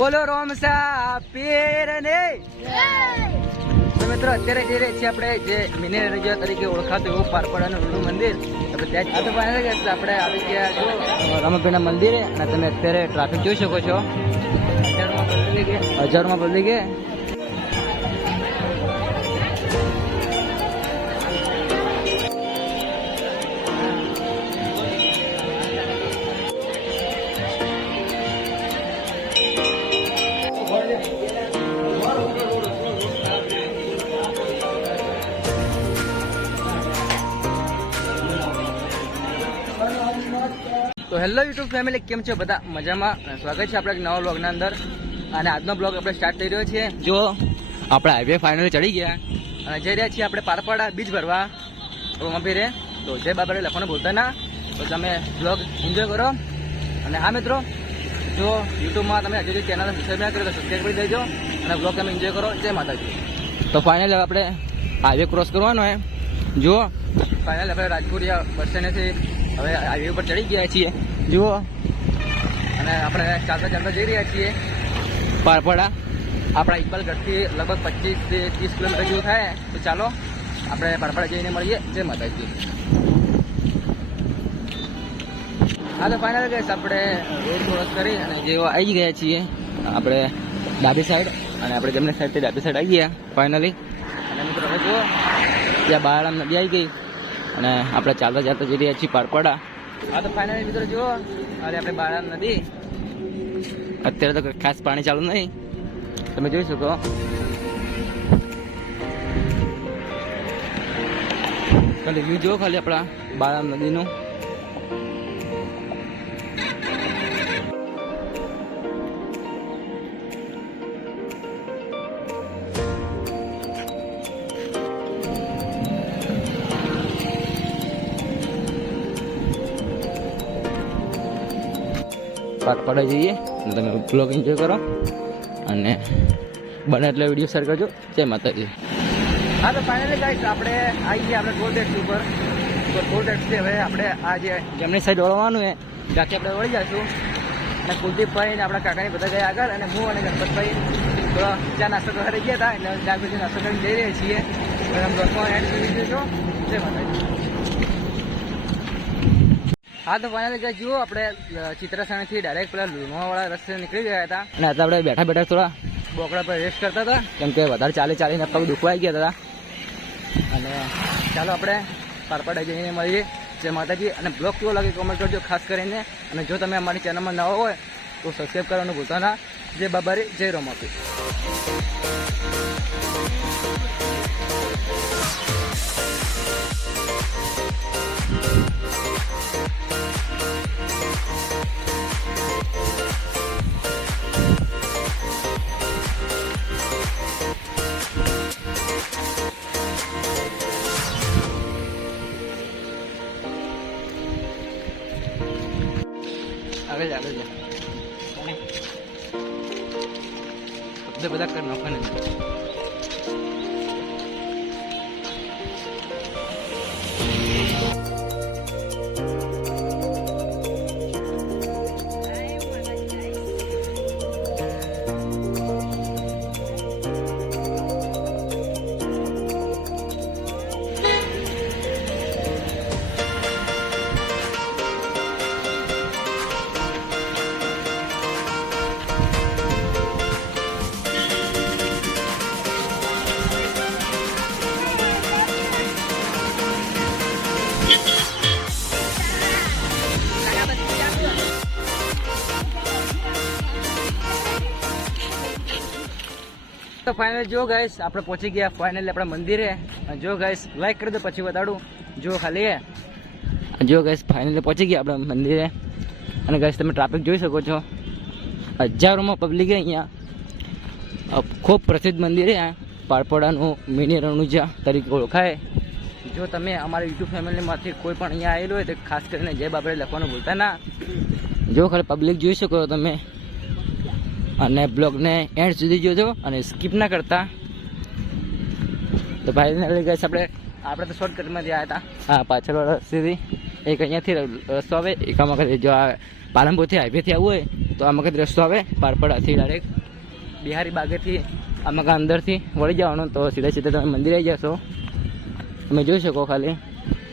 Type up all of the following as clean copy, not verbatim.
બોલો રોમસા પીરને મિત્રો અત્યારે જઈ રહ્યા છીએ આપણે જે મિની રણુજા તરીકે ઓળખાતું એવું પારપડાનું રૂડું મંદિર ત્યાં આપણે આવી ગયા છો રમતભાઈના મંદિરે અને તમે અત્યારે ટ્રાફિક જોઈ શકો છો હજારોમાં બદલી ગયા તો હેલો યુટ્યુબ ફેમિલી, કેમ છો બધા? મજામાં. સ્વાગત છે આપણા નવા બ્લોગના અંદર. અને આજનો બ્લોગ આપણે સ્ટાર્ટ થઈ રહ્યો છે. જો આપણે હાઈવે ફાઇનલી ચડી ગયા અને જઈ રહ્યા છીએ આપણે પારપાડા બીચ ભરવા રોમાપીરે. તો જય બાબાને લખવાનું ભૂલતા ના. તો તમે બ્લોગ એન્જોય કરો. અને હા મિત્રો, જો યુટ્યુબમાં તમે હજુ ચેનલ સબસ્ક્રાઈબ ના કરો તો સબસ્ક્રાઈબ કરી દેજો અને બ્લોગ તમે એન્જોય કરો. જય માતાજી. તો ફાઇનલી આપણે હાઈવે ક્રોસ કરવાનો હોય. જુઓ ફાઇનલ આપણે રાજપુરિયા બસ સ્ટેન્ડથી હવે હાઈવે ઉપર ચડી ગયા છીએ. જુઓ, અને આપણે ચાલતા ચાલતા જઈ રહ્યા છીએ પારપાડા. આપણા ઇકબાલગઢથી લગભગ 25 થી 30 કિલોમીટર જેવું થાય. તો ચાલો આપણે પારપાડા જઈને મળીએ. જય માતાજી. હા તો ફાઇનલ ગઈશ આપણે રોડ ક્રોસ કરી અને જેવો આવી ગયા છીએ આપણે ડાબી સાઈડ, અને આપણે જમણી સાઈડથી ડાબી સાઈડ આવી ગયા ફાઇનલી. અને મિત્રો હવે જુઓ ત્યાં બાળામ નદી આવી ગઈ અને આપણે ચાલતા ચાલતા જઈ રહ્યા છીએ પારપાડા. હા તો ફાઇનલી મિત્રો જુઓ, અરે આપણે બાળામ નદી અત્યારે તો ખાસ પાણી ચાલુ નહીં, તમે જોઈ શકો. ખાલી વ્યૂ જુઓ ખાલી આપણા બાળામ નદીનું. પારપાડા જઈએ અને તમે બ્લોગ એન્જોય કરો અને બને એટલે વિડીયો શેર કરજો. જય માતાજી. હા તો ફાઇનલી ગાઈસ આપણે આવી ગયા આપણે ટોલ ટેક્સ ઉપર. તો ટોલ ટેક્સથી હવે આપણે આ જે જમણી સાઈડ વળવાનું છે ત્યાંથી આપણે વળી જઈશું. અને કુલદીપભાઈ ને આપણા કાકાની બધા ગયા આગળ, અને હું અને ગણપતભાઈ થોડા ચા નાસ્તો કરી ગયા હતા એટલે ચાર પછી નાસ્તો કરીને જઈ રહ્યા છીએ. બ્લોગમાં એડ કરી દેજો. જય માતાજી. હા તો ફાઇનલી ગાઈસ જુઓ, આપણે ચિત્રાસણથી ડાયરેક્ટ પેલા લુણવાવાળા રસ્તે નીકળી ગયા હતા. અને અત્યારે આપણે બેઠા બેઠા થોડા બોકડા પર રેસ્ટ કરતા હતા, કેમ કે વધારે ચાલીને પગ દુખવાઈ ગયા હતા. અને ચાલો આપણે પારપાડા જઈને મળીએ. જય માતાજી. અને બ્લોગ કેવો લાગે કોમેન્ટ કરજો ખાસ કરીને. અને જો તમે અમારી ચેનલમાં નવા હોય તો સબસ્ક્રાઈબ કરવાનું ભૂલતા ના. જય બાબારી, જય રોમાપી. આગળ બધા કરી નાખવાને. તો ફાઇનલ જો ગાઈસ આપણે પહોંચી ગયા ફાઇનલી આપણા મંદિરે. જો ગાઈસ લાઈક કરી દો પછી બતાડું. જો ખાલી જો ગાઈસ ફાઇનલી પહોંચી ગયા આપણા મંદિરે. અને ગાઈસ તમે ટ્રાફિક જોઈ શકો છો, હજારોમાં પબ્લિક અહીંયા. ખૂબ પ્રસિદ્ધ મંદિર છે પારપાડાનું મિની રણુજા તરીકે ઓળખાય. જો તમે અમારા યુટ્યુબ ફેમિલીમાંથી કોઈ પણ અહીંયા આવેલું હોય તો ખાસ કરીને જય બાબાએ લખવાનું ભૂલતા ના. જો ખાલી પબ્લિક જોઈ શકો છો તમે. અને બ્લોગને એન્ડ સુધી જોજો અને સ્કીપ ના કરતા. તો ભાઈ ગાઈસ આપણે તો શોર્ટકટમાંથી આવ્યા હતા. હા, પાછળવાળા રસ્તેથી એક અહીંયાથી રસ્તો આવે, એક આમાં જો આ પાલનપુરથી હાઈવેથી આવવું હોય તો આ મગજ રસ્તો આવે પારપડાથી ડાયરેક્ટ બિહારી બાગેથી આ મગા અંદરથી વળી જવાનું તો સીધા સીધા તમે મંદિરે આવી જશો. તમે જોઈ શકો ખાલી.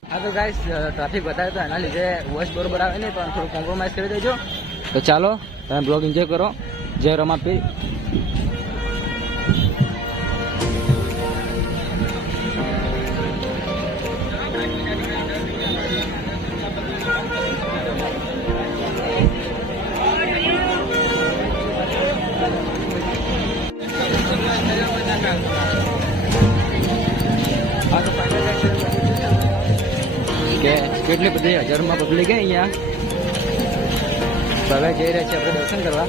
હા તો ગાઈસ ટ્રાફિક વધારે તો એના લીધે વોઇસ બરોબર આવે નહીં, પણ થોડું કોમ્પ્રોમાઇઝ કરી દેજો. તો ચાલો તમે બ્લોગ એન્જોય કરો. જય રમાપીર. કેટલી બધી હજારોમાં પબ્લિક અહીંયા હવે જઈ રહ્યા છે આપણે દર્શન કરવા.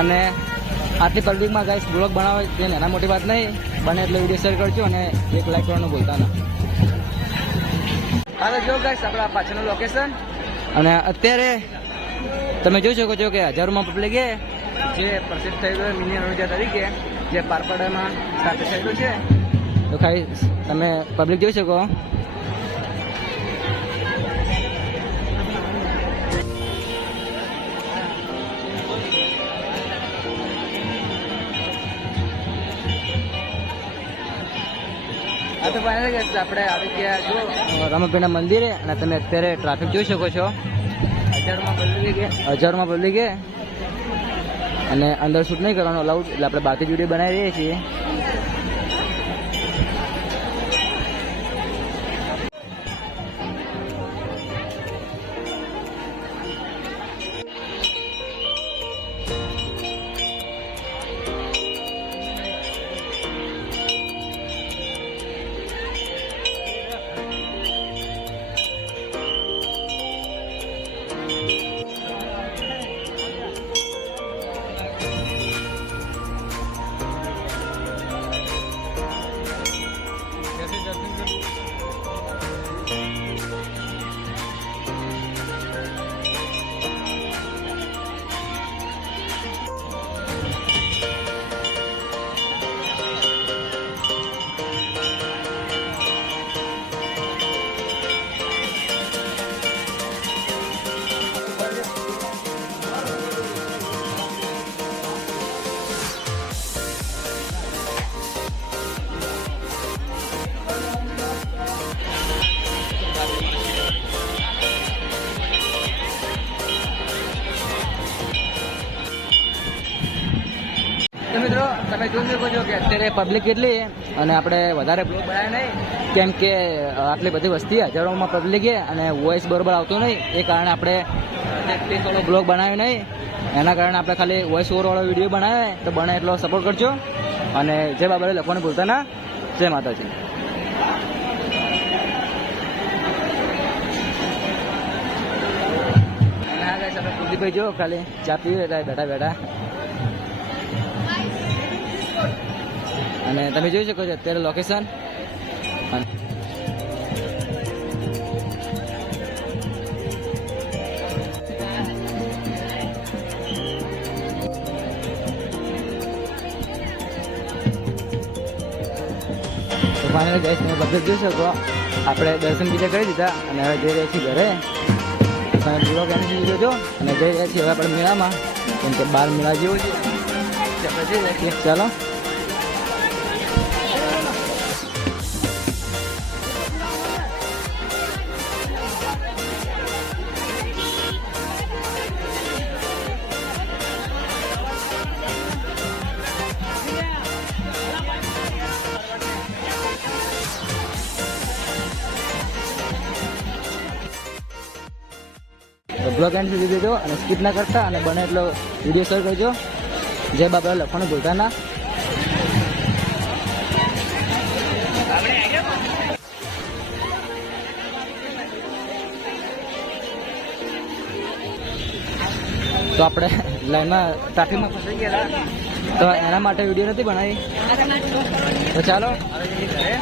અને આટલી પબ્લિકમાં ગાઈસ બ્લોગ બનાવે છે નાના મોટી વાત નહીં, બને એટલે વિડીયો શેર કરજો અને એક લાઈક કરવાનું ભૂલતા ના. હવે જો ગાઈસ આપણા પાછળનું લોકેશન, અને અત્યારે તમે જોઈ શકો છો કે હજારોમાં પબ્લિક જે પ્રસિદ્ધ થઈ ગયો મિની રણુજા તરીકે જે પારપાડામાં સાથે થયેલું છે. તો ખાલી તમે પબ્લિક જોઈ શકો. તો આપણે આવી ગયા જો રમાપીરના મંદિરે, અને તમે અત્યારે ટ્રાફિક જોઈ શકો છો. હજારોમાં પબ્લિક અને અંદર શૂટ નહીં કરવાનું અલાઉડ, એટલે આપણે બહારથી વિડીયો બનાવી રહીએ છીએ. મિત્રો તમે જોઈ શકો છો કે અત્યારે પબ્લિક કેટલી, અને આપણે વધારે બ્લોગ બનાવ્યા નહીં કેમ કે આટલી બધી વસ્તી હજારોમાં પબ્લિક છે અને વોઇસ બરોબર આવતું નહીં. એ કારણે આપણે થોડો બ્લોગ બનાવ્યો નહીં, એના કારણે આપણે ખાલી વોઇસ ઓવરવાળો વિડીયો બનાવે. તો બને એટલો સપોર્ટ કરજો, અને જય બાબાને લખવાનું ભૂલતા ના. જય માતાજી. આપણે કુલદીપભાઈ જો ખાલી ચા પીવી બેઠા બેઠા, અને તમે જોઈ શકો છો અત્યારે લોકેશન. તો ફાઇનલી ગાઈસ તમે બધું જોઈ શકો, આપણે દર્શન બીજા કરી દીધા અને હવે જઈ રહ્યા છીએ ઘરે. તમે બ્લોગ એની જોજો, અને જઈ રહ્યા છીએ હવે આપણે મેળામાં, કેમ કે 12 મેળા જેવું છે. આપણે જઈ રહ્યા છીએ. ચાલો. બ્લોગ એન્ડ સુધી દેજો અને સ્કીપ ના કરતા, અને બને એટલો વિડીયો શેર કરજો. જય બાબા લખવાનું ભૂલતા ના. તો આપણે લાઈનમાં ટ્રાફિકમાં ફસાઈ ગયા, તો એના માટે વિડીયો નથી બનાવી. તો ચાલો હવે ઘરે.